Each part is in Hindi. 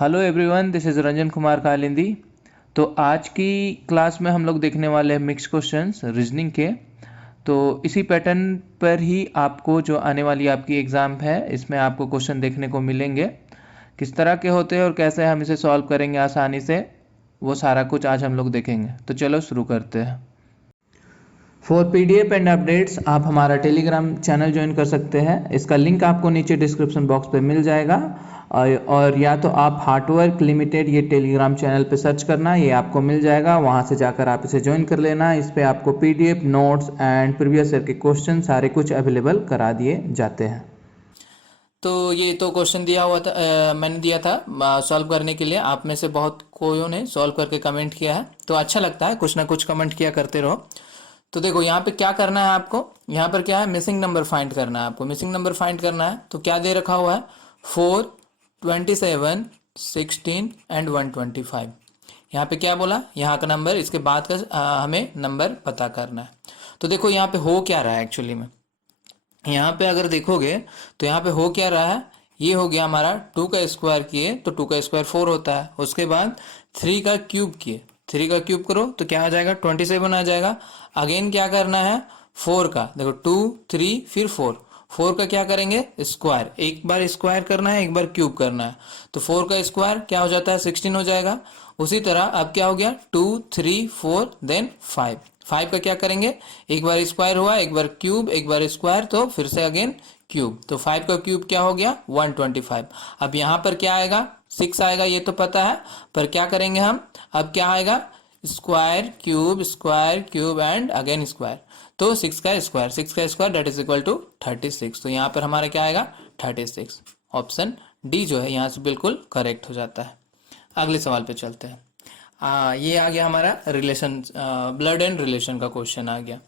Hello everyone, this is Ranjan Kumar Kalindi. तो आज की क्लास में हम लोग देखने वाले हैं मिक्स क्वेश्चंस रीजनिंग के। तो इसी पैटर्न पर ही आपको जो आने वाली आपकी एग्ज़ाम है इसमें आपको क्वेश्चन देखने को मिलेंगे। किस तरह के होते हैं और कैसे हम इसे सॉल्व करेंगे आसानी से, वो सारा कुछ आज हम लोग देखेंगे। तो चलो शुरू करते हैं। फॉर PDF एंड अपडेट्स आप हमारा टेलीग्राम चैनल ज्वाइन कर सकते हैं। इसका लिंक आपको नीचे डिस्क्रिप्शन बॉक्स पे मिल जाएगा। और या तो आप हार्डवर्क लिमिटेड ये टेलीग्राम चैनल पे सर्च करना, ये आपको मिल जाएगा। वहाँ से जाकर आप इसे ज्वाइन कर लेना। इस पे आपको PDF notes and previous year के क्वेश्चन सारे कुछ अवेलेबल करा दिए जाते हैं। तो ये तो क्वेश्चन दिया हुआ था, मैंने दिया था सॉल्व करने के लिए। आप में से बहुत कोई ने सॉल्व करके कमेंट किया है, तो अच्छा लगता है, कुछ ना कुछ कमेंट किया करते रहो। तो देखो यहाँ पे क्या करना है आपको, यहाँ पर क्या है, मिसिंग नंबर फाइंड करना है आपको। मिसिंग नंबर फाइंड करना है तो क्या दे रखा हुआ है, 4, 27, 16 एंड 125। यहाँ पे क्या बोला, यहाँ का नंबर, इसके बाद का हमें नंबर पता करना है। तो देखो यहाँ पे हो क्या रहा है एक्चुअली में, यहाँ पे अगर देखोगे तो यहाँ पे हो क्या रहा है, ये हो गया हमारा 2 का स्क्वायर किए तो 2 का स्क्वायर 4 होता है। उसके बाद 3 का क्यूब किए, 3 का क्यूब करो तो क्या आ जाएगा, 27 आ जाएगा। अगेन क्या करना है, 4 का देखो 2, 3 फिर 4, 4 का क्या करेंगे, स्क्वायर। एक बार स्क्वायर करना है, एक बार क्यूब करना है। तो 4 का स्क्वायर क्या हो जाता है, 16 हो जाएगा। उसी तरह अब क्या हो गया, 2, 3, 4 देन 5। 5 का क्या करेंगे, एक बार स्क्वायर हुआ, एक बार क्यूब, एक बार स्क्वायर, तो फिर से अगेन क्यूब। तो 5 का क्यूब क्या हो गया, 125। अब यहाँ पर क्या आएगा, 6 आएगा, ये तो पता है। पर क्या करेंगे हम, अब क्या आएगा, square cube and again square. तो 6 का स्क्वायर, 6 का square that is equal to 36। तो यहाँ पर हमारा क्या आएगा, 36। ऑप्शन डी जो है यहाँ से बिल्कुल करेक्ट हो जाता है। अगले सवाल पे चलते हैं। ये आ गया हमारा रिलेशन, ब्लड एंड रिलेशन का क्वेश्चन आ गया।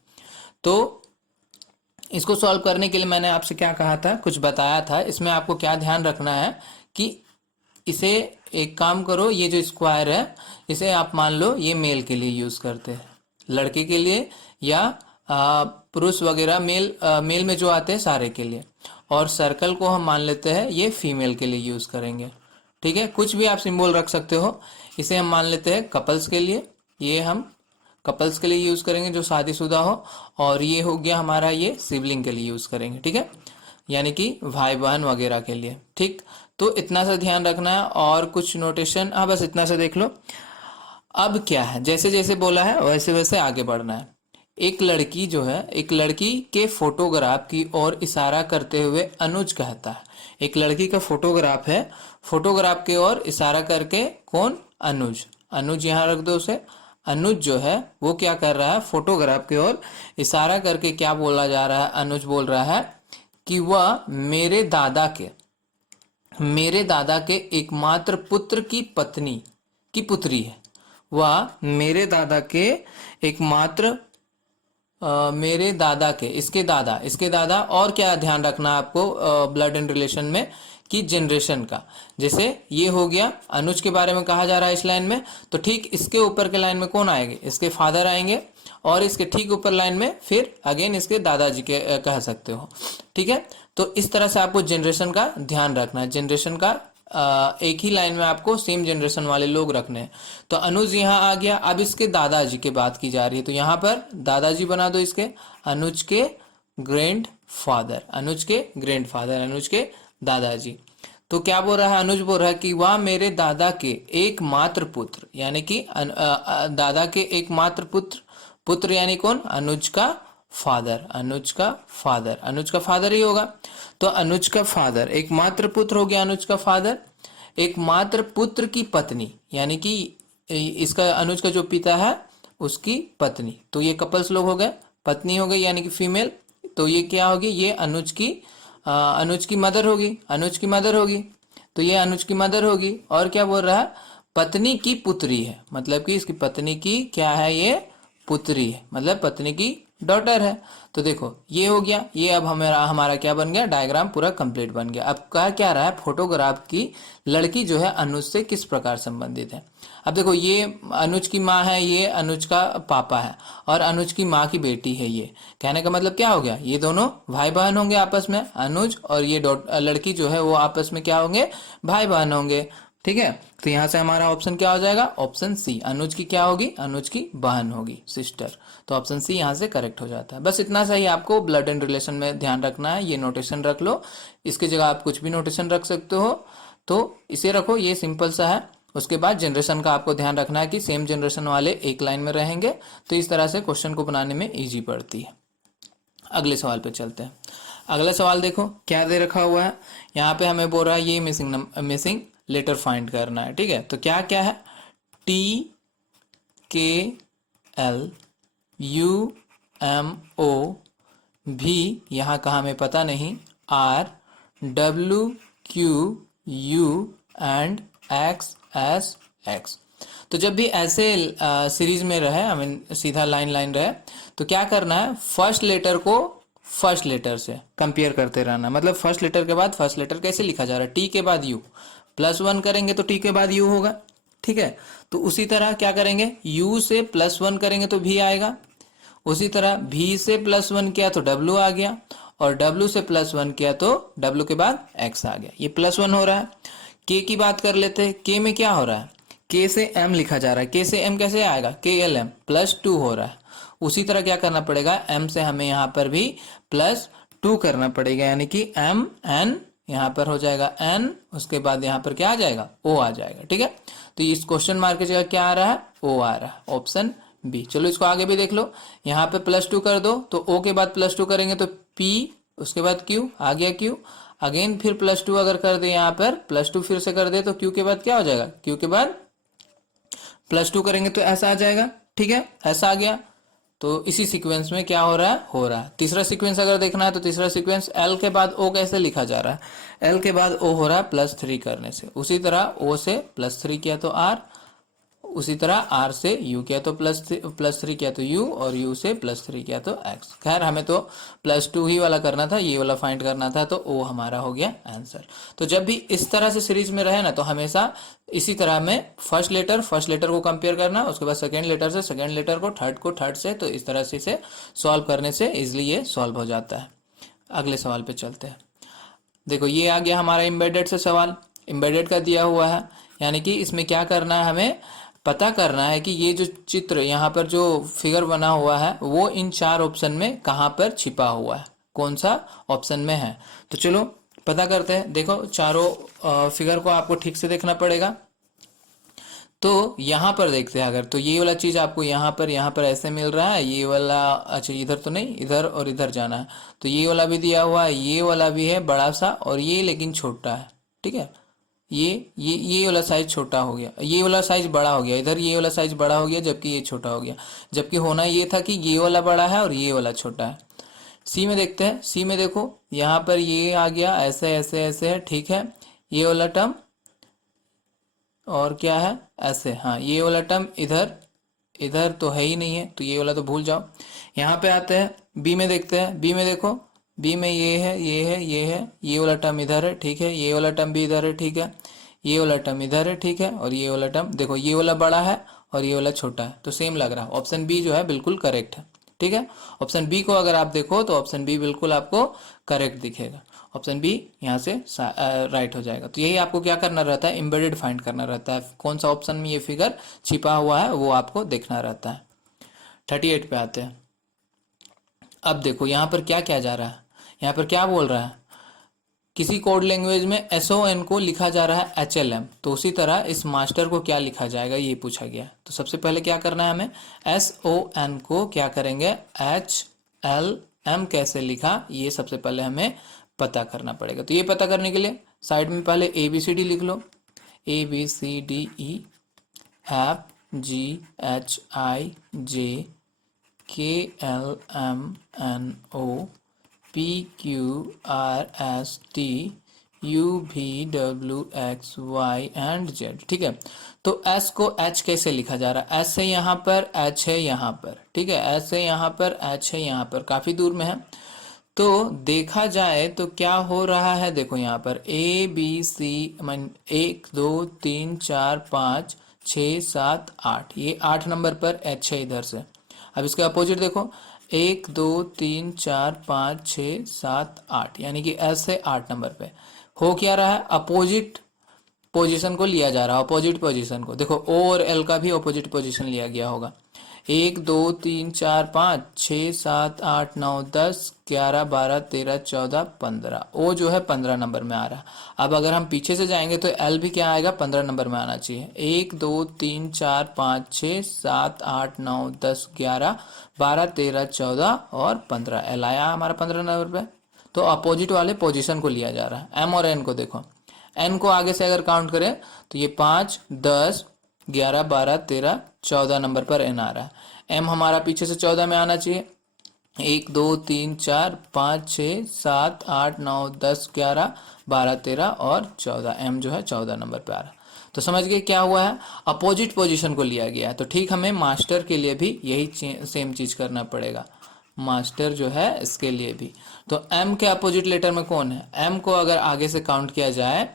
तो इसको सॉल्व करने के लिए मैंने आपसे क्या कहा था, कुछ बताया था। इसमें आपको क्या ध्यान रखना है कि इसे एक काम करो, ये जो स्क्वायर है इसे आप मान लो ये मेल के लिए यूज करते हैं, लड़के के लिए या पुरुष वगैरह, मेल में जो आते हैं सारे के लिए। और सर्कल को हम मान लेते हैं ये फीमेल के लिए यूज करेंगे। ठीक है, कुछ भी आप सिंबल रख सकते हो। इसे हम मान लेते हैं कपल्स के लिए, ये हम कपल्स के लिए यूज करेंगे जो शादीशुदा हो। और ये हो गया हमारा, ये सिबलिंग के लिए यूज करेंगे। ठीक है, यानी कि भाई बहन वगैरह के लिए। ठीक, तो इतना सा ध्यान रखना है। और कुछ नोटेशन, हाँ बस इतना सा देख लो। अब क्या है, जैसे जैसे बोला है वैसे वैसे आगे बढ़ना है। एक लड़की जो है, एक लड़की के फोटोग्राफ की ओर इशारा करते हुए अनुज कहता है। एक लड़की का फोटोग्राफ है, फोटोग्राफ की ओर इशारा करके कौन, अनुज। अनुज यहाँ रख दो उसे। अनुज जो है वो क्या कर रहा है, फोटोग्राफ की ओर इशारा करके क्या बोला जा रहा है, अनुज बोल रहा है कि वह मेरे दादा के एकमात्र पुत्र की पत्नी की पुत्री है। वह मेरे दादा के एकमात्र मेरे दादा के, इसके दादा। और क्या ध्यान रखना आपको ब्लड एंड रिलेशन में, कि जनरेशन का। जैसे ये हो गया, अनुज के बारे में कहा जा रहा है इस लाइन में, तो ठीक इसके ऊपर के लाइन में कौन आएंगे, इसके फादर आएंगे। और इसके ठीक ऊपर लाइन में फिर अगेन इसके दादाजी के कह सकते हो। ठीक है, तो इस तरह से आपको जनरेशन का ध्यान रखना है। जनरेशन का एक ही लाइन में आपको सेम जनरेशन वाले लोग रखने हैं। तो अनुज यहाँ आ गया। अब इसके दादाजी की बात की जा रही है, तो यहाँ पर दादाजी बना दो इसके, अनुज के ग्रैंड फादर, अनुज के ग्रैंड फादर, अनुज के दादाजी। तो क्या बोल रहा है, अनुज बोल रहा है कि वह मेरे दादा के एकमात्र पुत्र, यानी कि दादा के एकमात्र पुत्र, पुत्र यानी कौन, अनुज का फादर, अनुज का फादर, अनुज का फादर ही होगा। तो अनुज का फादर, एकमात्र पुत्र हो गया अनुज का फादर। एकमात्र पुत्र की पत्नी, यानी कि इसका अनुज का जो पिता है उसकी पत्नी। तो ये कपल्स लोग हो गए, पत्नी हो गई यानी कि फीमेल। तो ये क्या होगी, ये अनुज की मदर होगी, अनुज की मदर होगी। तो ये अनुज की मदर होगी। और क्या बोल रहा है, पत्नी की पुत्री है, मतलब कि इसकी पत्नी की क्या है, ये पुत्री है, मतलब पत्नी की डॉटर है। तो देखो ये हो गया, ये अब हमारा क्या बन गया, डायग्राम पूरा कंप्लीट बन गया। अब कहा क्या रहा है, फोटोग्राफ की लड़की जो है अनुज से किस प्रकार संबंधित है। अब देखो ये अनुज की माँ है, ये अनुज का पापा है, और अनुज की माँ की बेटी है ये। कहने का मतलब क्या हो गया, ये दोनों भाई बहन होंगे आपस में। अनुज और ये लड़की जो है वो आपस में क्या होंगे, भाई बहन होंगे। ठीक है, तो यहाँ से हमारा ऑप्शन क्या हो जाएगा, ऑप्शन सी। अनुज की क्या होगी, अनुज की बहन होगी, सिस्टर। तो ऑप्शन सी यहाँ से करेक्ट हो जाता है। बस इतना सा ही आपको ब्लड एंड रिलेशन में ध्यान रखना है, ये नोटेशन रख लो। इसकी जगह आप कुछ भी नोटेशन रख सकते हो, तो इसे रखो, ये सिंपल सा है। उसके बाद जनरेशन का आपको ध्यान रखना है कि सेम जनरेशन वाले एक लाइन में रहेंगे, तो इस तरह से क्वेश्चन को बनाने में ईजी पड़ती है। अगले सवाल पे चलते हैं। अगला सवाल देखो क्या दे रखा हुआ है। यहाँ पे हमें बोल रहा है ये मिसिंग लेटर फाइंड करना है। ठीक है, तो क्या क्या है, TKLUMO भी, यहाँ कहा हमें पता नहीं, RWQU एंड XSX। तो जब भी ऐसे सीरीज में रहे, आई मीन सीधा लाइन रहे, तो क्या करना है, फर्स्ट लेटर को फर्स्ट लेटर से कंपेयर करते रहना। मतलब फर्स्ट लेटर के बाद फर्स्ट लेटर कैसे लिखा जा रहा है, टी के बाद यू, +1 करेंगे तो टी के बाद यू होगा। ठीक है, तो उसी तरह क्या करेंगे, यू से +1 करेंगे तो भी आएगा, उसी तरह भी से +1 किया तो डब्ल्यू आ गया, और डब्ल्यू से +1 किया तो डब्ल्यू के बाद एक्स आ गया। ये +1 हो रहा है। के की बात कर लेते हैं, के में क्या हो रहा है, के से एम लिखा जा रहा है। के से एम कैसे आएगा, KLM +2 हो रहा है। उसी तरह क्या करना पड़ेगा, एम से हमें यहाँ पर भी +2 करना पड़ेगा, यानी कि MN यहाँ पर हो जाएगा N, उसके बाद यहाँ पर क्या आ जाएगा, O आ जाएगा। ठीक है, तो इस क्वेश्चन मार्क की जगह क्या आ रहा है, O आ रहा है, ऑप्शन बी। चलो इसको आगे भी देख लो, यहाँ पे +2 कर दो तो O के बाद +2 करेंगे तो P, उसके बाद Q आ गया, Q अगेन फिर +2 अगर कर दे, यहाँ पर +2 फिर से कर दे तो Q के बाद क्या हो जाएगा, Q के बाद +2 करेंगे तो ऐसा आ जाएगा। ठीक है, ऐसा आ गया। तो इसी सीक्वेंस में क्या हो रहा है। तीसरा सीक्वेंस अगर देखना है तो तीसरा सीक्वेंस L के बाद O कैसे लिखा जा रहा है, L के बाद O हो रहा है +3 करने से। उसी तरह O से +3 किया तो R, उसी तरह R से U किया तो +3 किया तो U, और U से +3 किया तो X। खैर हमें तो +2 ही वाला करना था, ये वाला फाइंड करना था, तो O हमारा हो गया आंसर। तो जब भी इस तरह से सीरीज में रहे ना, तो हमेशा इसी तरह में फर्स्ट लेटर को कंपेयर करना, उसके बाद सेकेंड लेटर से, सेकेंड लेटर को थर्ड से, तो इस तरह से इसे सॉल्व करने से इजिली ये सॉल्व हो जाता है। अगले सवाल पे चलते हैं। देखो ये आ गया हमारा एम्बेडेड से सवाल, एम्बेडेड का दिया हुआ है, यानी कि इसमें क्या करना है, हमें पता करना है कि ये जो चित्र यहाँ पर जो फिगर बना हुआ है वो इन 4 ऑप्शन में कहाँ पर छिपा हुआ है, कौन सा ऑप्शन में है। तो चलो पता करते हैं। देखो चारों फिगर को आपको ठीक से देखना पड़ेगा। तो यहाँ पर देखते हैं, अगर तो ये वाला चीज़ आपको यहाँ पर ऐसे मिल रहा है, ये वाला, अच्छा इधर तो नहीं, इधर और इधर जाना है, तो ये वाला भी दिया हुआ है, ये वाला भी है बड़ा सा, और ये लेकिन छोटा है। ठीक है, ये वाला साइज छोटा हो गया, ये वाला साइज बड़ा हो गया, इधर ये वाला साइज बड़ा हो गया, जबकि ये छोटा हो गया। जबकि होना ये था कि ये वाला बड़ा है और ये वाला छोटा है। सी में देखते हैं, सी में देखो यहाँ पर ये आ गया, ऐसे ऐसे ऐसे है। ठीक है, ये वाला टर्म और क्या है, ऐसे, हाँ ये वाला टर्म इधर, इधर तो है ही नहीं है, तो ये वाला तो भूल जाओ। यहाँ पे आते हैं, बी में देखते हैं, बी में देखो, बी में ये है, ये है, ये है, ये वाला टर्म इधर है। ठीक है, ये वाला टर्म भी इधर है। ठीक है, ये वाला टर्म इधर है। ठीक है, और ये वाला टर्म देखो, ये वाला बड़ा है और ये वाला छोटा है, तो सेम लग रहा है। ऑप्शन बी जो है बिल्कुल करेक्ट है। ठीक है, ऑप्शन बी को अगर आप देखो तो ऑप्शन बी बिल्कुल आपको करेक्ट दिखेगा। ऑप्शन बी यहाँ से राइट हो जाएगा। तो यही आपको क्या करना रहता है, एम्बेडेड फाइंड करना रहता है, कौन सा ऑप्शन में ये फिगर छिपा हुआ है वो आपको देखना रहता है। 38 पे आते हैं। अब देखो यहाँ पर क्या क्या जा रहा है, यहाँ पर क्या बोल रहा है, किसी कोड लैंग्वेज में SON को लिखा जा रहा है HLM, तो उसी तरह इस मास्टर को क्या लिखा जाएगा ये पूछा गया। तो सबसे पहले क्या करना है, हमें SON को क्या करेंगे, HLM कैसे लिखा, ये सबसे पहले हमें पता करना पड़ेगा। तो ये पता करने के लिए साइड में पहले ABCD लिख लो, ABCDE FGHIJKLMNO PQRSTUVWXY and Z। ठीक है, तो S को H कैसे लिखा जा रहा है, S है यहाँ पर, H है यहाँ पर। ठीक है, S है यहाँ पर, H है यहाँ पर, काफ़ी दूर में है। तो देखा जाए तो क्या हो रहा है, देखो यहाँ पर ABC 1 2 3 4 5 6 7 8, ये 8 नंबर पर H है इधर से। अब इसके अपोजिट देखो, 1 2 3 4 5 6 7 8, यानी कि S है 8 नंबर पे। हो क्या रहा है, अपोजिट पोजीशन को लिया जा रहा है, अपोजिट पोजीशन को। देखो ओ और एल का भी अपोजिट पोजीशन लिया गया होगा। 1 2 3 4 5 6 7 8 9 10 11 12 13 14 15। ओ जो है 15 नंबर में आ रहा है। अब अगर हम पीछे से जाएंगे तो एल भी क्या आएगा, 15 नंबर में आना चाहिए। 1 2 3 4 5 6 7 8 9 10 11 12 13 14 और 15। एल आया हमारा 15 नंबर पे। तो अपोजिट वाले पोजीशन को लिया जा रहा है। एम और एन को देखो, एन को आगे से अगर काउंट करें तो ये 5 10 11 12 13 14 नंबर पर एन आ रहा है। एम हमारा पीछे से 14 में आना चाहिए। 1 2 3 4 5 6 7 8 9 10 11 12 13 और 14। एम जो है 14 नंबर पे आ रहा है। तो समझ गए क्या हुआ है, अपोजिट पोजीशन को लिया गया है। तो ठीक हमें मास्टर के लिए भी यही सेम चीज करना पड़ेगा। मास्टर जो है इसके लिए भी। तो एम के अपोजिट लेटर में कौन है, एम को अगर आगे से काउंट किया जाए,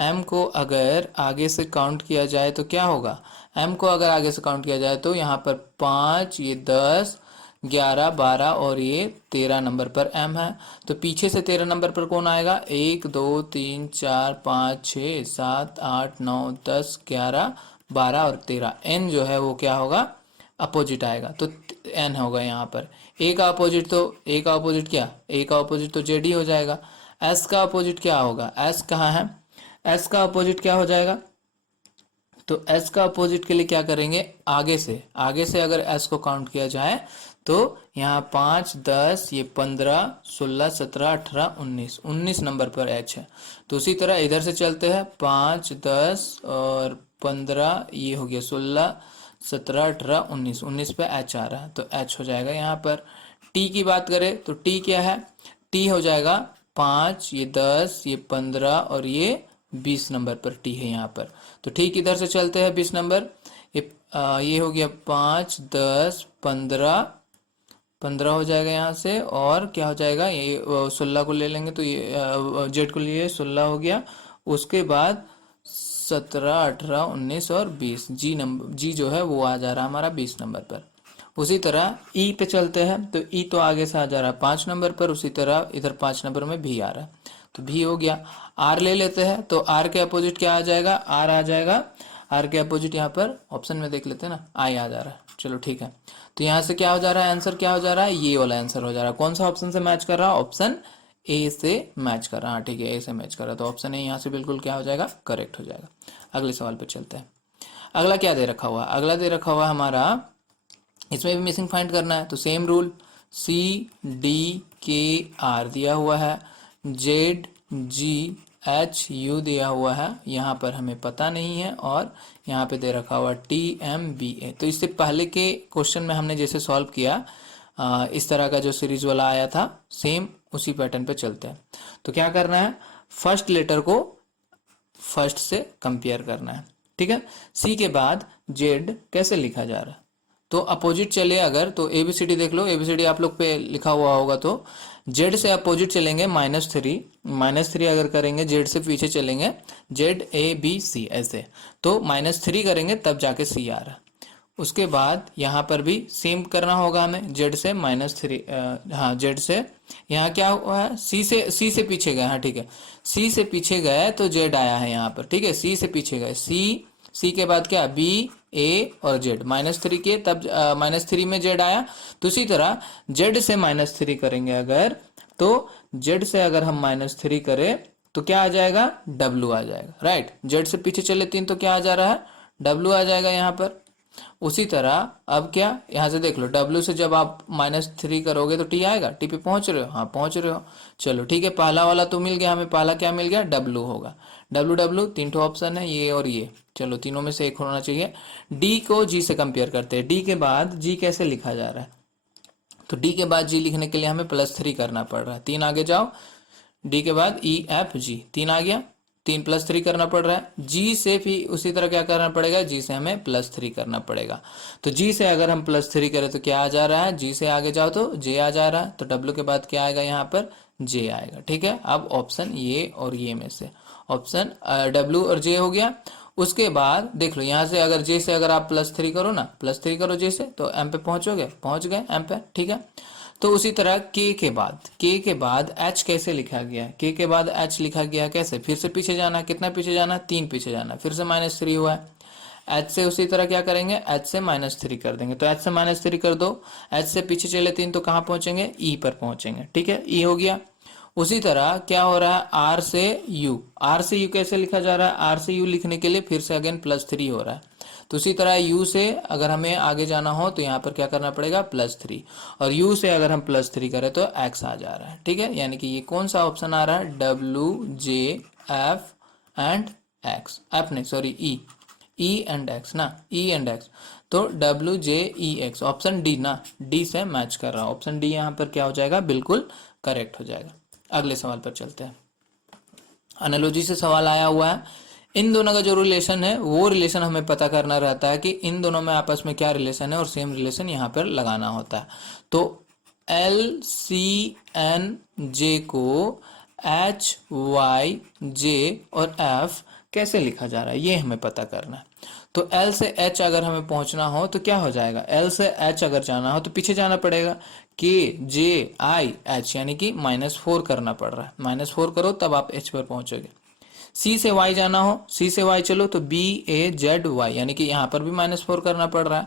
एम को अगर आगे से काउंट किया जाए तो क्या होगा, एम को अगर आगे से काउंट किया जाए तो यहाँ पर 5, ये 10 11 12 और ये 13 नंबर पर एम है। तो पीछे से 13 नंबर पर कौन आएगा, 1 2 3 4 5 6 7 8 9 10 11 12 और 13। एन जो है वो क्या होगा, अपोजिट आएगा। तो एन होगा यहाँ पर। ए का अपोजिट, तो ए का अपोजिट क्या, ए का अपोजिट तो जेड ही हो जाएगा। एस का अपोजिट क्या होगा, एस कहाँ है, एस का अपोजिट क्या हो जाएगा। तो एस का अपोजिट के लिए क्या करेंगे, आगे से अगर एस को काउंट किया जाए तो यहाँ 5 10 ये 15 16 17 18 19 नंबर पर एच है। तो उसी तरह इधर से चलते हैं, 5 10 और 15 ये हो गया 16 17 18 19 पे एच आ रहा है। तो एच हो जाएगा यहाँ पर। टी की बात करें तो टी क्या है, टी हो जाएगा 5 ये 10 ये 15 और ये 20 नंबर पर टी है यहाँ पर। तो ठीक इधर से चलते हैं 20 नंबर, ये हो गया 5 10 15 हो जाएगा यहाँ से। और क्या हो जाएगा, ये 16 को ले लेंगे तो ये जेड को लिए 16 हो गया। उसके बाद 17 18 19 और 20, जी नंबर, जी जो है वो आ जा रहा है हमारा 20 नंबर पर। उसी तरह ई पे चलते हैं तो ई तो आगे से आ जा रहा है 5 नंबर पर, उसी तरह इधर 5 नंबर में भी आ रहा है। तो भी हो गया। आर ले लेते हैं तो आर के अपोजिट क्या आ जाएगा, आर आ जाएगा। आर के अपोजिट यहाँ पर ऑप्शन में देख लेते हैं ना, आई आ जा रहा है। चलो ठीक है। तो यहाँ से क्या हो जा रहा है, आंसर क्या हो जा रहा है, ये वाला आंसर हो जा रहा है। कौन सा ऑप्शन से मैच कर रहा है, ऑप्शन ए से मैच कर रहा है। ठीक है, ए से मैच कर रहा है तो ऑप्शन ए यहाँ से बिल्कुल क्या हो जाएगा, करेक्ट हो जाएगा। अगले सवाल पे चलते हैं। अगला क्या दे रखा हुआ, अगला दे रखा हुआ हमारा, इसमें भी मिसिंग फाइंड करना है। तो सेम रूल, सी डी के आर दिया हुआ है, जेड जी एच यू दिया हुआ है, यहाँ पर हमें पता नहीं है। और यहाँ पे दे रखा हुआ टी एम बी ए। तो इससे पहले के क्वेश्चन में हमने जैसे सॉल्व किया, इस तरह का जो सीरीज वाला आया था, सेम उसी पैटर्न पे चलते हैं। तो क्या करना है, फर्स्ट लेटर को फर्स्ट से कंपेयर करना है। ठीक है, सी के बाद जेड कैसे लिखा जा रहा है, तो अपोजिट चले अगर, तो एबीसीडी देख लो, एबीसीडी आप लोग पे लिखा हुआ होगा। तो जेड से अपोजिट चलेंगे -3 अगर करेंगे, जेड से पीछे चलेंगे, जेड ए बी सी ऐसे, तो -3 करेंगे तब जाके सी आ रहा। उसके बाद यहाँ पर भी सेम करना होगा हमें, जेड से -3, हाँ जेड से यहाँ क्या हुआ है, सी से पीछे गए। हाँ ठीक है, सी से पीछे गए तो जेड आया है यहाँ पर। ठीक है, सी से पीछे गए, सी के बाद क्या, बी ए और जेड, -3 के तब -3 में जेड आया। तो इसी तरह जेड से -3 करेंगे अगर, तो जेड से अगर हम -3 करें तो क्या आ जाएगा, डब्लू आ जाएगा। राइट, जेड से पीछे चले 3 तो क्या आ जा रहा है, डब्लू आ जाएगा यहाँ पर। उसी तरह अब क्या, यहाँ से देख लो, डब्लू से जब आप -3 करोगे तो टी आएगा, टी पे पहुंच रहे हो, हाँ पहुंच रहे हो। चलो ठीक है, पहला वाला तो मिल गया हमें, पहला क्या मिल गया, डब्लू होगा। डब्लू 3 ठो ऑप्शन है, ये और ये, चलो तीनों में से एक होना चाहिए। डी को जी से कंपेयर करते हैं, डी के बाद जी कैसे लिखा जा रहा है, तो डी के बाद जी लिखने के लिए हमें +3 करना पड़ रहा है। 3 आगे जाओ, डी के बाद ई एफ जी, 3 आ गया, 3 +3 करना पड़ रहा है। जी से भी उसी तरह क्या करना पड़ेगा, जी से हमें +3 करना पड़ेगा। तो जी से अगर हम +3 करें तो क्या आ जा रहा है, जी से आगे जाओ तो जे आ जा रहा है। तो डब्ल्यू के बाद क्या आएगा, यहाँ पर जे आएगा। ठीक है, अब ऑप्शन ये और ये में से ऑप्शन डब्ल्यू और जे हो गया। उसके बाद देख लो, यहाँ से अगर जे से अगर आप +3 करो ना, +3 करो जे से, तो एम पे पहुंचोगे, पहुंच गए एम पे। ठीक है, तो उसी तरह के के बाद h कैसे लिखा गया है, के बाद h लिखा गया है कैसे, फिर से पीछे जाना, कितना पीछे जाना, 3 पीछे जाना, फिर से -3 हुआ है। h से उसी तरह क्या करेंगे, h से -3 कर देंगे, तो h से -3 कर दो, h से पीछे चले 3 तो कहाँ पहुंचेंगे, e पर पहुंचेंगे, ठीक है, e हो गया। उसी तरह क्या हो रहा है, r से u कैसे लिखा जा रहा है, r से u लिखने के लिए फिर से अगेन +3 हो रहा है। तो उसी तरह u से अगर हमें आगे जाना हो तो यहाँ पर क्या करना पड़ेगा, +3, और u से अगर हम +3 करें तो x आ जा रहा है, ठीक है। यानी कि ये कौन सा ऑप्शन आ रहा है, W J F and x, F नहीं सॉरी ई एंड x ना, ई एंड x, तो W J E X, option D ना, डी से मैच कर रहा है, ऑप्शन डी यहाँ पर क्या हो जाएगा, बिल्कुल करेक्ट हो जाएगा। अगले सवाल पर चलते हैं। एनालॉजी से सवाल आया हुआ है, इन दोनों का जो रिलेशन है वो रिलेशन हमें पता करना रहता है कि इन दोनों में आपस में क्या रिलेशन है, और सेम रिलेशन यहाँ पर लगाना होता है। तो LCNJ को HYJ और F कैसे लिखा जा रहा है, ये हमें पता करना है। तो L से H अगर हमें पहुंचना हो तो क्या हो जाएगा, L से H अगर जाना हो तो पीछे जाना पड़ेगा, KJIH, यानी कि -4 करना पड़ रहा है, -4 करो तब आप H पर पहुंचोगे। C से Y जाना हो, C से Y चलो तो BAZY, यानी कि यहाँ पर भी -4 करना पड़ रहा है।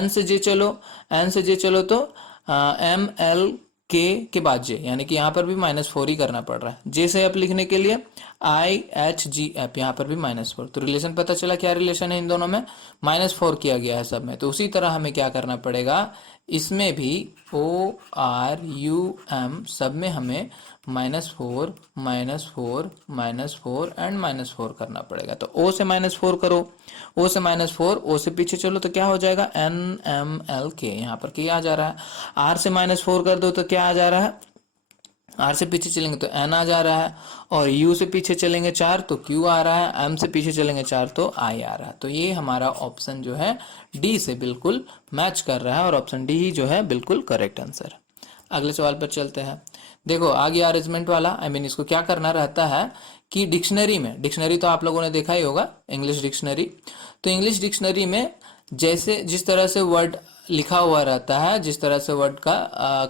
N से J चलो तो MLK के बाद J, यानी कि यहाँ पर भी -4 ही करना पड़ रहा है। J से F लिखने के लिए IHGF, यहाँ पर भी -4। तो रिलेशन पता चला, क्या रिलेशन है इन दोनों में, -4 किया गया है सब में। तो उसी तरह हमें क्या करना पड़ेगा, इसमें भी ORUM सब में हमें -4 -4 एंड -4 करना पड़ेगा। तो O से -4 करो, O से -4, O से पीछे चलो तो क्या हो जाएगा, NMLK, यहाँ पर क्या आ जा रहा है। R से -4 कर दो तो क्या आ जा रहा है, R से पीछे चलेंगे तो N आ जा रहा है, और U से पीछे चलेंगे 4 तो Q आ रहा है, M से पीछे चलेंगे 4 तो I आ रहा है। तो ये हमारा ऑप्शन जो है D से बिल्कुल मैच कर रहा है, और ऑप्शन डी ही जो है बिल्कुल करेक्ट आंसर। अगले सवाल पर चलते हैं। देखो आ गया अरेंजमेंट वाला, इसको क्या करना रहता है कि डिक्शनरी तो आप लोगों ने देखा ही होगा, इंग्लिश डिक्शनरी। तो इंग्लिश डिक्शनरी में जिस तरह से वर्ड लिखा हुआ रहता है, जिस तरह से वर्ड का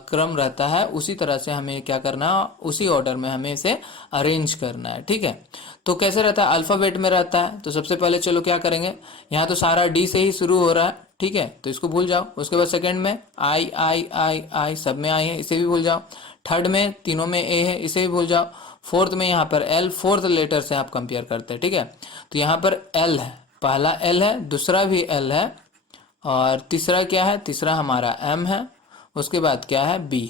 क्रम रहता है, उसी तरह से हमें क्या करना, उसी ऑर्डर में हमें इसे अरेंज करना है, ठीक है। तो कैसे रहता है, अल्फ़ाबेट में रहता है। तो सबसे पहले चलो क्या करेंगे, यहाँ तो सारा डी से ही शुरू हो रहा है, ठीक है, तो इसको भूल जाओ। उसके बाद सेकंड में आई सब में आई है, इसे भी भूल जाओ। थर्ड में तीनों में ए है, इसे भी भूल जाओ। फोर्थ में यहाँ पर एल, फोर्थ लेटर से आप कंपेयर करते हैं, ठीक है। तो यहाँ पर एल है, पहला एल है, दूसरा भी एल है, और तीसरा क्या है, तीसरा हमारा एम है, उसके बाद क्या है, बी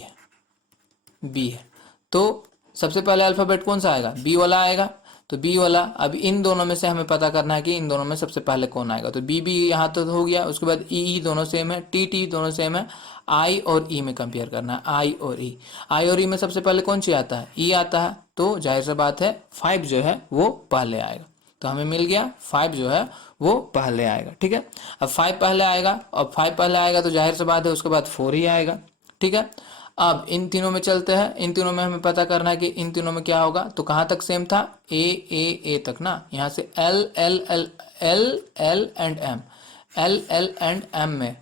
है। तो सबसे पहले अल्फ़ाबेट कौन सा आएगा, बी वाला आएगा। तो बी वाला, अब इन दोनों में से हमें पता करना है कि इन दोनों में सबसे पहले कौन आएगा। तो बी यहाँ तो हो गया। उसके बाद ई दोनों सेम है, टी दोनों सेम है। आई और ई में कंपेयर करना है, आई और ई में सबसे पहले कौन सी आता है, ई आता है। तो जाहिर सी बात है 5 जो है वो पहले आएगा। तो हमें मिल गया 5 जो है वो पहले आएगा, ठीक है। अब 5 पहले आएगा, और 5 पहले आएगा तो जाहिर सी बात है उसके बाद 4 ही आएगा, ठीक है। अब इन तीनों में चलते हैं, इन तीनों में हमें पता करना है कि इन तीनों में क्या होगा। तो कहाँ तक सेम था, ए तक ना। यहाँ से L L L L L and M, L and M में,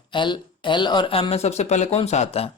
एल और एम में सबसे पहले कौन सा आता है,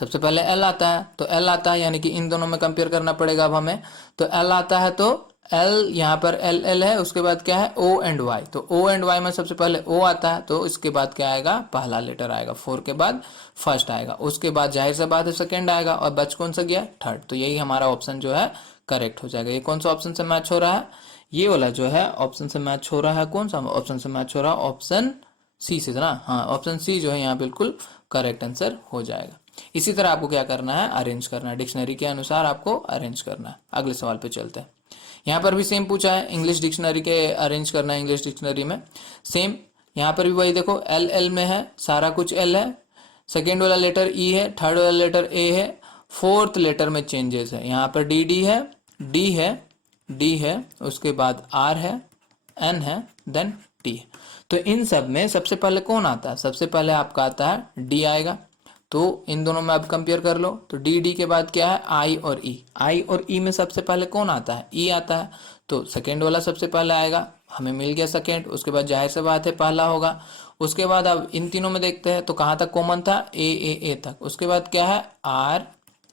सबसे पहले एल आता है। तो एल आता है, यानी कि इन दोनों में कंपेयर करना पड़ेगा अब हमें। तो एल आता है, तो एल यहाँ पर एल है, उसके बाद क्या है, ओ एंड वाई। तो ओ एंड वाई में सबसे पहले ओ आता है, तो इसके बाद क्या आएगा, पहला लेटर आएगा, 4 के बाद फर्स्ट आएगा। उसके बाद जाहिर सी बात है सेकेंड आएगा, और बच कौन सा गया, थर्ड। तो यही हमारा ऑप्शन जो है करेक्ट हो जाएगा। ये कौन सा ऑप्शन से मैच हो रहा है, ये वाला जो है ऑप्शन से मैच हो रहा है। कौन सा ऑप्शन से मैच हो रहा है, ऑप्शन सी से ना, हाँ ऑप्शन सी जो है यहाँ बिल्कुल करेक्ट आंसर हो जाएगा। इसी तरह आपको क्या करना है, अरेंज करना है, डिक्शनरी के अनुसार आपको अरेंज करना है। अगले सवाल पे चलते हैं। यहाँ पर भी सेम पूछा है, इंग्लिश डिक्शनरी के अरेंज करना है, इंग्लिश डिक्शनरी में सेम। यहाँ पर भी वही देखो, एल में है, सारा कुछ एल है, सेकेंड वाला लेटर ई है, थर्ड वाला लेटर ए है, फोर्थ लेटर में चेंजेस है। यहाँ पर डी है, उसके बाद आर है, एन है, देन टी है। तो इन सब में सबसे पहले कौन आता है, सबसे पहले आपका आता है डी आएगा। तो इन दोनों में आप कंपेयर कर लो। तो डी के बाद क्या है, आई और ई में सबसे पहले कौन आता है, ई आता है। तो सेकेंड वाला सबसे पहले आएगा, हमें मिल गया सेकेंड। उसके बाद जाहिर सी बात है पहला होगा। उसके बाद अब इन तीनों में देखते हैं तो कहाँ तक कॉमन था, ए तक। उसके बाद क्या है, आर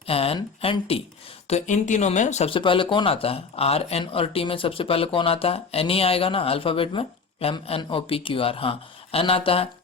एन एंड टी। तो इन तीनों में सबसे पहले कौन आता है, आर एन और टी में सबसे पहले कौन आता है, एन ही आएगा ना अल्फाबेट में, M N O P Q R, हाँ एन आता है।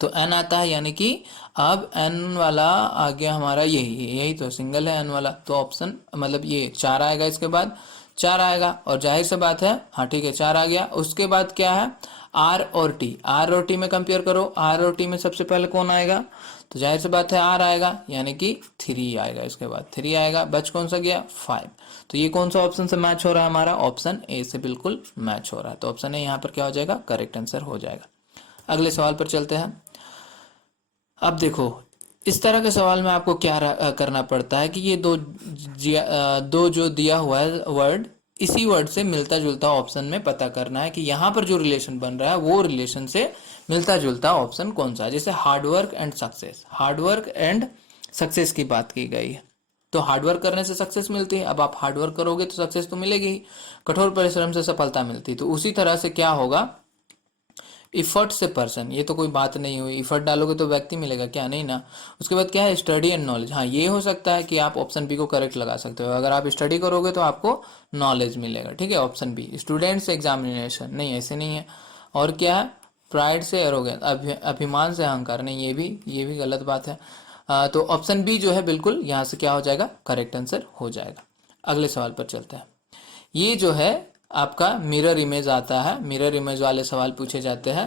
तो एन आता है, यानी कि अब एन वाला आ गया हमारा, यही यही तो सिंगल है एन वाला, तो ऑप्शन मतलब ये 4 आएगा, इसके बाद 4 आएगा, और जाहिर सी बात है, हाँ ठीक है 4 आ गया। उसके बाद क्या है, आर और टी, आर और टी में कंपेयर करो, आर और टी में सबसे पहले कौन आएगा, तो जाहिर सी बात है आर आएगा, यानी कि 3 आएगा, इसके बाद 3 आएगा, बच कौन सा गया 5। तो ये कौन सा ऑप्शन से मैच हो रहा है, हमारा ऑप्शन ए से बिल्कुल मैच हो रहा है। तो ऑप्शन ए यहाँ पर क्या हो जाएगा, करेक्ट आंसर हो जाएगा। अगले सवाल पर चलते हैं। अब देखो, इस तरह के सवाल में आपको क्या करना पड़ता है कि ये दो जो दिया हुआ है वर्ड, इसी वर्ड से मिलता जुलता ऑप्शन में पता करना है कि यहाँ पर जो रिलेशन बन रहा है वो रिलेशन से मिलता जुलता ऑप्शन कौन सा है। जैसे hard work and success, hard work and success की बात की गई है, तो हार्डवर्क करने से सक्सेस मिलती है। अब आप हार्डवर्क करोगे तो सक्सेस तो मिलेगी ही, कठोर परिश्रम से सफलता मिलती है। तो उसी तरह से क्या होगा, इफर्ट से पर्सन, ये तो कोई बात नहीं हुई, इफर्ट डालोगे तो व्यक्ति मिलेगा क्या, नहीं ना। उसके बाद क्या है, स्टडी एंड नॉलेज, हाँ ये हो सकता है कि आप ऑप्शन बी को करेक्ट लगा सकते हो, अगर आप स्टडी करोगे तो आपको नॉलेज मिलेगा, ठीक है ऑप्शन बी। स्टूडेंट्स एग्जामिनेशन, नहीं ऐसे नहीं है। और क्या है, प्राइड से एरोगेंस, अभिमान से अहंकार, नहीं ये भी गलत बात है। तो ऑप्शन बी जो है बिल्कुल यहाँ से क्या हो जाएगा, करेक्ट आंसर हो जाएगा। अगले सवाल पर चलते हैं। ये जो है आपका मिरर इमेज आता है, मिरर इमेज वाले सवाल पूछे जाते हैं।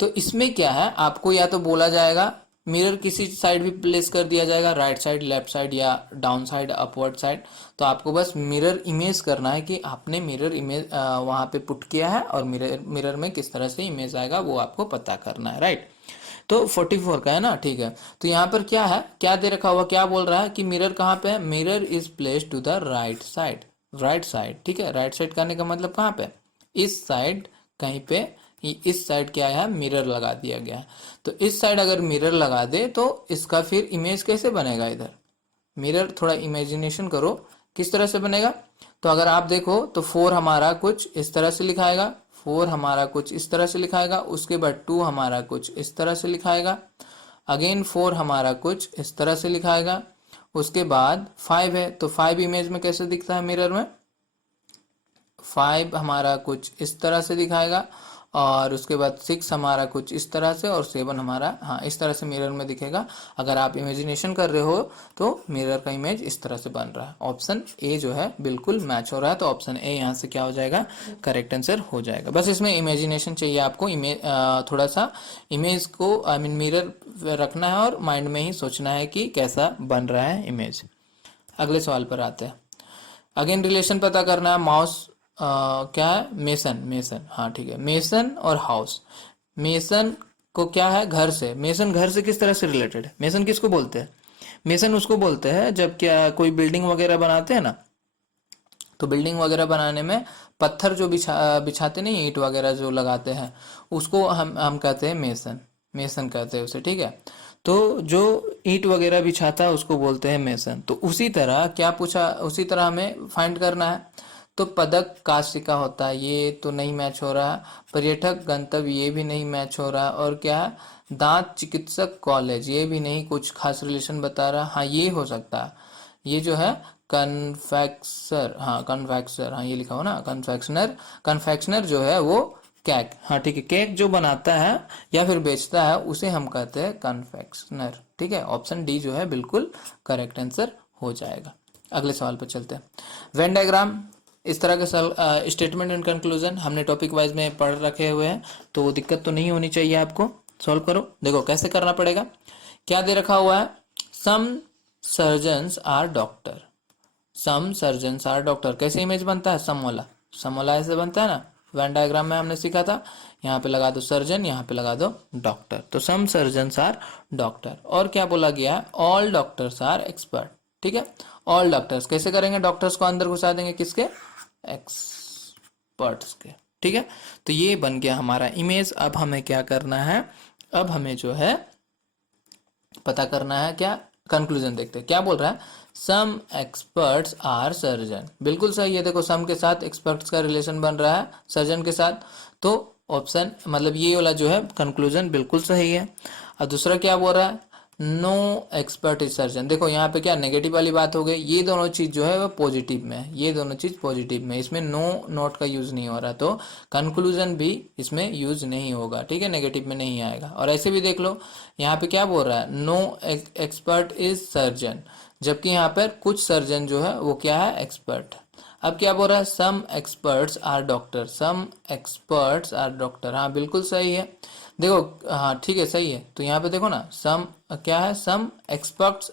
तो इसमें क्या है, आपको या तो बोला जाएगा मिरर किसी साइड भी प्लेस कर दिया जाएगा, राइट साइड, लेफ्ट साइड, या डाउन साइड, अपवर्ड साइड। तो आपको बस मिरर इमेज करना है कि आपने मिरर इमेज वहाँ पे पुट किया है, और मिरर में किस तरह से इमेज आएगा वो आपको पता करना है, राइट। तो 44 का है ना, ठीक है। तो यहाँ पर क्या है, क्या दे रखा हुआ, क्या बोल रहा है कि मिरर कहाँ पे है, mirror is place to the right side, right side, ठीक है। राइट साइड करने का मतलब कहाँ पे, इस साइड कहीं पे, इस साइड क्या है, मिरर लगा दिया गया है। तो इस साइड अगर मिरर लगा दे तो इसका फिर इमेज कैसे बनेगा, इधर मिरर थोड़ा इमेजिनेशन करो किस तरह से बनेगा। तो अगर आप देखो तो 4 हमारा कुछ इस तरह से लिखाएगा, 4 हमारा कुछ इस तरह से लिखाएगा, उसके बाद 2 हमारा कुछ इस तरह से लिखाएगा, अगेन 4 हमारा कुछ इस तरह से लिखाएगा, उसके बाद 5 है, तो 5 इमेज में कैसे दिखता है मिरर में, 5 हमारा कुछ इस तरह से दिखाएगा, और उसके बाद 6 हमारा कुछ इस तरह से, और 7 हमारा हाँ इस तरह से मिरर में दिखेगा। अगर आप इमेजिनेशन कर रहे हो तो मिरर का इमेज इस तरह से बन रहा है। ऑप्शन ए जो है बिल्कुल मैच हो रहा है, तो ऑप्शन ए यहाँ से क्या हो जाएगा, करेक्ट आंसर हो जाएगा। बस इसमें इमेजिनेशन चाहिए आपको, इमेज थोड़ा सा इमेज को आई मीन मिरर रखना है, और माइंड में ही सोचना है कि कैसा बन रहा है इमेज। अगले सवाल पर आते हैं। अगेन रिलेशन पता करना है, माउस क्या है, मेसन, मेसन, हाँ ठीक है, मेसन और हाउस। मेसन को क्या है, घर से, मेसन घर से किस तरह से रिलेटेड है, मेसन किसको बोलते हैं, मेसन उसको बोलते हैं जब क्या कोई बिल्डिंग वगैरह बनाते हैं ना, तो बिल्डिंग वगैरह बनाने में पत्थर जो बिछाते नहीं, ईंट वगैरह जो लगाते हैं, उसको हम कहते हैं मेसन, मेसन कहते हैं उसे, ठीक है। तो जो ईंट वगैरह बिछाता है उसको बोलते हैं मेसन। तो उसी तरह क्या पूछा, उसी तरह हमें फाइंड करना है। तो पदक काशिका होता है, ये तो नहीं मैच हो रहा। पर्यटक गंतव्य, ये भी नहीं मैच हो रहा। और क्या है, दांत चिकित्सक कॉलेज, ये भी नहीं कुछ खास रिलेशन बता रहा। हाँ ये हो सकता है, ये जो है कन्फेक्सर, हाँ कन्फेक्सर, हाँ ये लिखा हो ना कन्फेक्शनर, कन्फेक्शनर जो है वो केक, हाँ ठीक है, केक जो बनाता है या फिर बेचता है उसे हम कहते हैं कन्फेक्शनर, ठीक है। ऑप्शन डी जो है बिल्कुल करेक्ट आंसर हो जाएगा। अगले सवाल पर चलते हैं। वेन डायग्राम, इस तरह के स्टेटमेंट एंड कंक्लूजन हमने टॉपिक वाइज में पढ़ रखे हुए हैं, तो दिक्कत तो नहीं होनी चाहिए आपको। सॉल्व करो, देखो कैसे करना पड़ेगा। क्या दे रखा हुआ है, some surgeons are doctor, some surgeons are doctor, कैसे इमेज बनता है, सम वाला ऐसे बनता है ना, वेन डायग्राम में हमने सीखा था। यहाँ पे लगा दो सर्जन, यहाँ पे लगा दो डॉक्टर, तो सम सर्जन्स आर डॉक्टर। और क्या बोला गया है, ऑल डॉक्टर्स आर एक्सपर्ट, ठीक है। ऑल डॉक्टर्स कैसे करेंगे, डॉक्टर्स को अंदर घुसा देंगे, किसके, एक्सपर्ट्स के, ठीक है। तो ये बन गया हमारा इमेज। अब हमें क्या करना है, अब हमें जो है पता करना है क्या, कंक्लूजन देखते हैं क्या बोल रहा है। सम एक्सपर्ट्स आर सर्जन, बिल्कुल सही है। देखो सम के साथ एक्सपर्ट्स का रिलेशन बन रहा है सर्जन के साथ, तो ऑप्शन मतलब ये वाला जो है कंक्लूजन बिल्कुल सही है। और दूसरा क्या बोल रहा है, नो एक्सपर्ट इज सर्जन। देखो यहाँ पे क्या नेगेटिव वाली बात हो गई, ये दोनों चीज जो है वो पॉजिटिव में है, ये दोनों चीज पॉजिटिव में, इसमें नो नोट का यूज नहीं हो रहा, तो कंक्लूजन भी इसमें यूज नहीं होगा, ठीक है, नेगेटिव में नहीं आएगा। और ऐसे भी देख लो यहाँ पे क्या बोल रहा है, नो एक्सपर्ट इज सर्जन, जबकि यहाँ पर कुछ सर्जन जो है वो क्या है, एक्सपर्ट। अब क्या बोल रहा है, some experts are doctor, some experts are doctor, हाँ बिल्कुल सही है। देखो हाँ ठीक है सही है, तो यहाँ पे देखो ना सम क्या है, सम एक्सपर्ट्स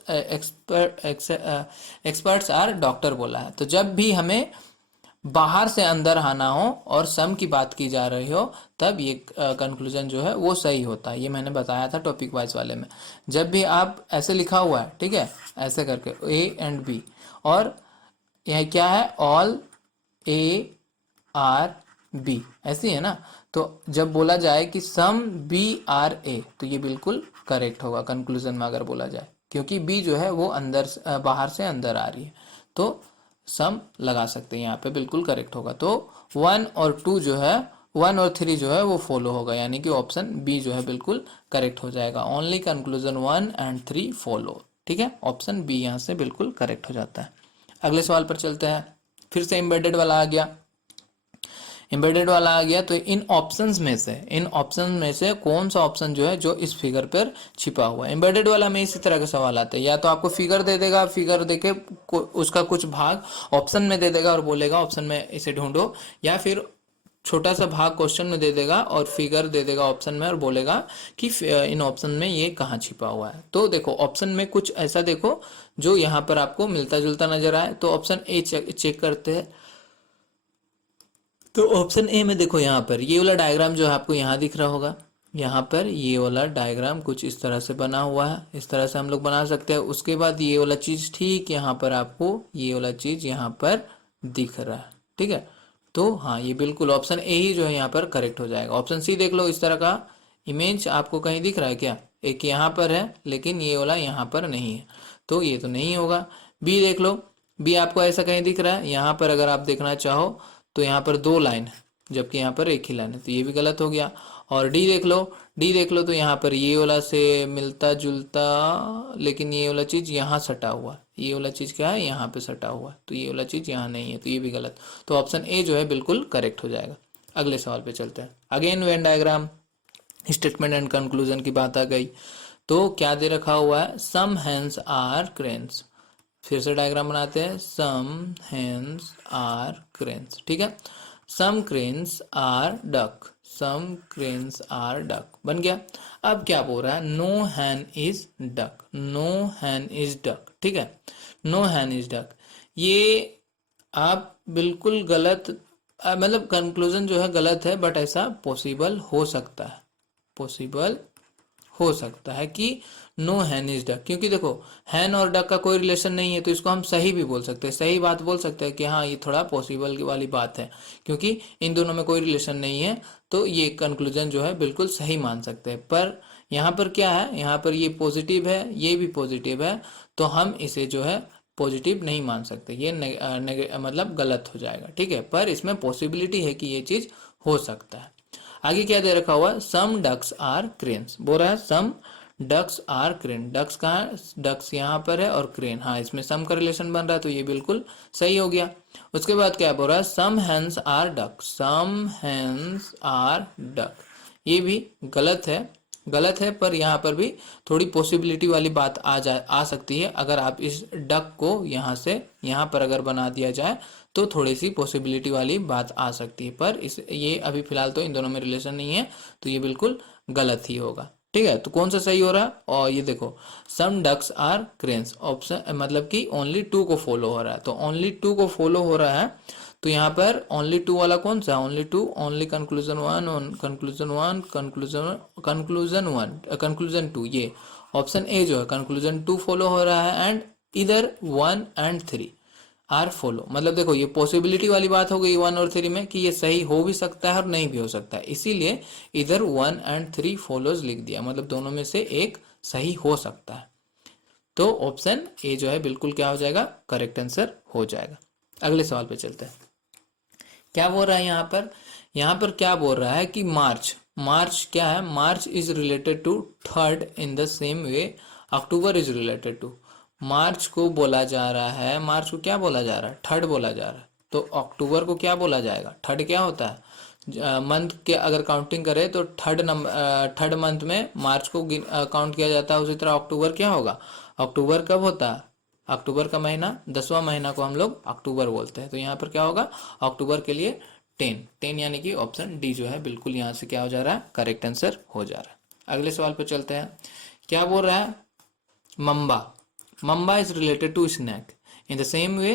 आर डॉक्टर बोला है। तो जब भी हमें बाहर से अंदर आना हो और सम की बात की जा रही हो, तब ये कंक्लूजन जो है वो सही होता है। ये मैंने बताया था टॉपिक वाइज वाले में। जब भी आप ऐसे लिखा हुआ है, ठीक है, ऐसे करके ए एंड बी, और यह क्या है, ऑल ए आर बी, ऐसी है ना, तो जब बोला जाए कि सम बी आर ए, तो ये बिल्कुल करेक्ट होगा कंक्लूजन में अगर बोला जाए, क्योंकि बी जो है वो अंदर बाहर से अंदर आ रही है, तो सम लगा सकते हैं यहाँ पे, बिल्कुल करेक्ट होगा। तो 1 और 2 जो है, 1 और 3 जो है वो फॉलो होगा, यानी कि ऑप्शन बी जो है बिल्कुल करेक्ट हो जाएगा। ओनली कंक्लूजन 1 and 3 फॉलो, ठीक है, ऑप्शन बी यहाँ से बिल्कुल करेक्ट हो जाता है। अगले सवाल पर चलते हैं, फिर से एम्बेडेड वाला आ गया। एम्बेडेड वाला आ गया, तो इन ऑप्शंस में से कौन सा ऑप्शन जो है जो इस फिगर पर छिपा हुआ है। एम्बेडेड वाला में इसी तरह के सवाल आते हैं, या तो आपको फिगर दे देगा, फिगर देके उसका कुछ भाग ऑप्शन में दे देगा और बोलेगा ऑप्शन में इसे ढूंढो, या फिर छोटा सा भाग क्वेश्चन में दे देगा और फिगर दे देगा ऑप्शन में और बोलेगा कि इन ऑप्शन में ये कहाँ छिपा हुआ है। तो देखो ऑप्शन में कुछ ऐसा देखो जो यहाँ पर आपको मिलता जुलता नजर आए, तो ऑप्शन ए चेक करते हैं। तो ऑप्शन ए में देखो यहाँ पर ये वाला डायग्राम जो है आपको यहाँ दिख रहा होगा, यहाँ पर ये वाला डायग्राम कुछ इस तरह से बना हुआ है, इस तरह से हम लोग बना सकते हैं। उसके बाद ये वाला चीज ठीक यहाँ पर आपको ये वाला चीज यहाँ पर दिख रहा है, ठीक है, तो हाँ ये बिल्कुल ऑप्शन ए ही जो है यहाँ पर करेक्ट हो जाएगा। ऑप्शन सी देख लो, इस तरह का इमेज आपको कहीं दिख रहा है क्या, एक यहाँ पर है लेकिन ये वाला यहाँ पर नहीं है, तो ये तो नहीं होगा। बी देख लो, बी आपको ऐसा कहीं दिख रहा है, यहाँ पर अगर आप देखना चाहो तो यहाँ पर 2 लाइन है जबकि यहाँ पर एक ही लाइन है, तो ये भी गलत हो गया। और डी देख लो, डी देख लो, तो यहाँ पर ये वाला से मिलता जुलता, लेकिन ये वाला चीज यहाँ सटा हुआ है, ये वाला चीज क्या है, यहाँ पे सटा हुआ है, तो ये वाला चीज यहाँ नहीं है, तो ये भी गलत। तो ऑप्शन ए जो है बिल्कुल करेक्ट हो जाएगा। अगले सवाल पे चलते हैं। Again Venn diagram, statement and conclusion की बात आ गई, तो क्या दे रखा हुआ है, सम हैंड्स आर क्रेन्स। फिर से डायग्राम बनाते हैं, सम हैंड्स आर क्रेन्स, ठीक है, some cranes are duck, some cranes are duck बन गया। अब क्या बोल रहा है, no hen is duck, no hen is duck, ठीक है, नो हैन इज डक, ये आप बिल्कुल गलत, मतलब कंक्लूजन जो है गलत है, बट ऐसा पॉसिबल हो सकता है, पॉसिबल हो सकता है कि नो हैन इज डक, क्योंकि देखो हैन और डक का कोई रिलेशन नहीं है, तो इसको हम सही भी बोल सकते हैं, सही बात बोल सकते हैं कि हाँ ये थोड़ा पॉसिबल वाली बात है, क्योंकि इन दोनों में कोई रिलेशन नहीं है, तो ये कंक्लूजन जो है बिल्कुल सही मान सकते हैं। पर यहाँ पर क्या है, यहाँ पर ये पॉजिटिव है, ये भी पॉजिटिव है, तो हम इसे जो है पॉजिटिव नहीं मान सकते, ये मतलब गलत हो जाएगा, ठीक है, पर इसमें पॉसिबिलिटी है कि ये चीज हो सकता है। आगे क्या दे रखा हुआ है, सम डक्स आर क्रेन्स, बोल रहा है सम डक्स आर क्रेन, डक्स कहाँ है, डक्स यहाँ पर है, और क्रेन, हाँ इसमें सम का रिलेशन बन रहा है, तो ये बिल्कुल सही हो गया। उसके बाद क्या बोल रहा है, some hens are duck, some hens are duck, ये भी गलत है, गलत है, पर यहाँ पर भी थोड़ी पॉसिबिलिटी वाली बात आ सकती है। अगर आप इस डक को यहाँ से यहाँ पर अगर बना दिया जाए तो थोड़ी सी पॉसिबिलिटी वाली बात आ सकती है, पर इस ये अभी फिलहाल तो इन दोनों में रिलेशन नहीं है, तो ये बिल्कुल गलत ही होगा, ठीक है। तो कौन सा सही हो रहा है, और ये देखो सम डक्स आर क्रेन्स, ऑप्शन मतलब कि ओनली 2 को फॉलो हो रहा है, तो ओनली 2 को फॉलो हो रहा है, तो यहाँ पर ओनली 2 वाला कौन सा, only 2, only conclusion 1, conclusion 1, conclusion 2, ये ऑप्शन ए जो है कंक्लूजन 2 फॉलो हो रहा है, एंड इधर 1 and 3 आर फॉलो, मतलब देखो ये पॉसिबिलिटी वाली बात हो गई 1 और 3 में कि ये सही हो भी सकता है और नहीं भी हो सकता है, इसीलिए इधर 1 and 3 फॉलोज लिख दिया, मतलब दोनों में से एक सही हो सकता है, तो ऑप्शन ए जो है बिल्कुल क्या हो जाएगा, करेक्ट आंसर हो जाएगा। अगले सवाल पे चलते हैं। क्या बोल रहा है यहाँ पर, यहाँ पर क्या बोल रहा है कि मार्च, मार्च क्या है, March is related to third in the same way October is related to, मार्च को बोला जा रहा है, मार्च को क्या बोला जा रहा है, थर्ड बोला जा रहा है, तो अक्टूबर को क्या बोला जाएगा, थर्ड क्या होता है, मंथ के अगर काउंटिंग करें तो थर्ड मंथ में मार्च को काउंट किया जाता है, उसी तरह अक्टूबर क्या होगा, अक्टूबर कब होता है, अक्टूबर का महीना 10वां महीना को हम लोग अक्टूबर बोलते हैं, तो यहाँ पर क्या होगा, अक्टूबर के लिए 10 यानी कि ऑप्शन डी जो है बिल्कुल यहाँ से क्या हो जा रहा है, करेक्ट आंसर हो जा रहा है। अगले सवाल पे चलते हैं, क्या बोल रहा है, mamba, mamba is related to snake in the same way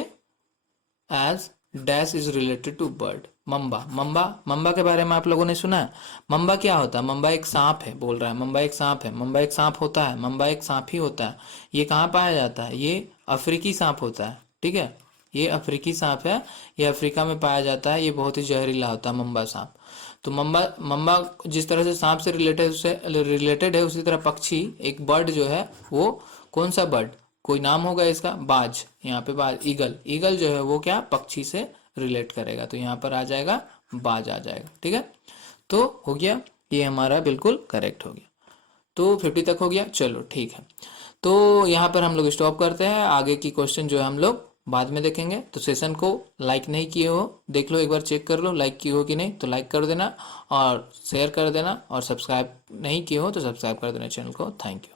as dash is related to bird. Mamba, mamba, mamba के बारे में आप लोगों ने सुना है, मम्बा क्या होता है, मम्बा एक सांप है, बोल रहा है मम्बा एक सांप है, मम्बा एक सांप होता है, मम्बा एक सांप ही होता है, ये कहाँ पाया जाता है, ये अफ्रीकी सांप होता है, ठीक है, ये अफ्रीकी सांप है, ये अफ्रीका में पाया जाता है, ये बहुत ही जहरीला होता है मम्बा सांप। तो मम्बा, मम्बा जिस तरह से सांप से रिलेटेड है उसी तरह पक्षी एक बर्ड जो है वो कौन सा बर्ड, कोई नाम होगा इसका, बाज, यहाँ पे बाज, ईगल, ईगल जो है वो क्या पक्षी से रिलेट करेगा, तो यहाँ पर आ जाएगा बाज आ जाएगा, ठीक है, तो हो गया, ये हमारा बिल्कुल करेक्ट हो गया, तो 50 तक हो गया, चलो ठीक है, तो यहाँ पर हम लोग स्टॉप करते हैं, आगे की क्वेश्चन जो है हम लोग बाद में देखेंगे। तो सेशन को लाइक नहीं किए हो देख लो, एक बार चेक कर लो लाइक किए हो कि नहीं, तो लाइक कर देना और शेयर कर देना, और सब्सक्राइब नहीं किए हो तो सब्सक्राइब कर देना चैनल को। Thank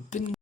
you.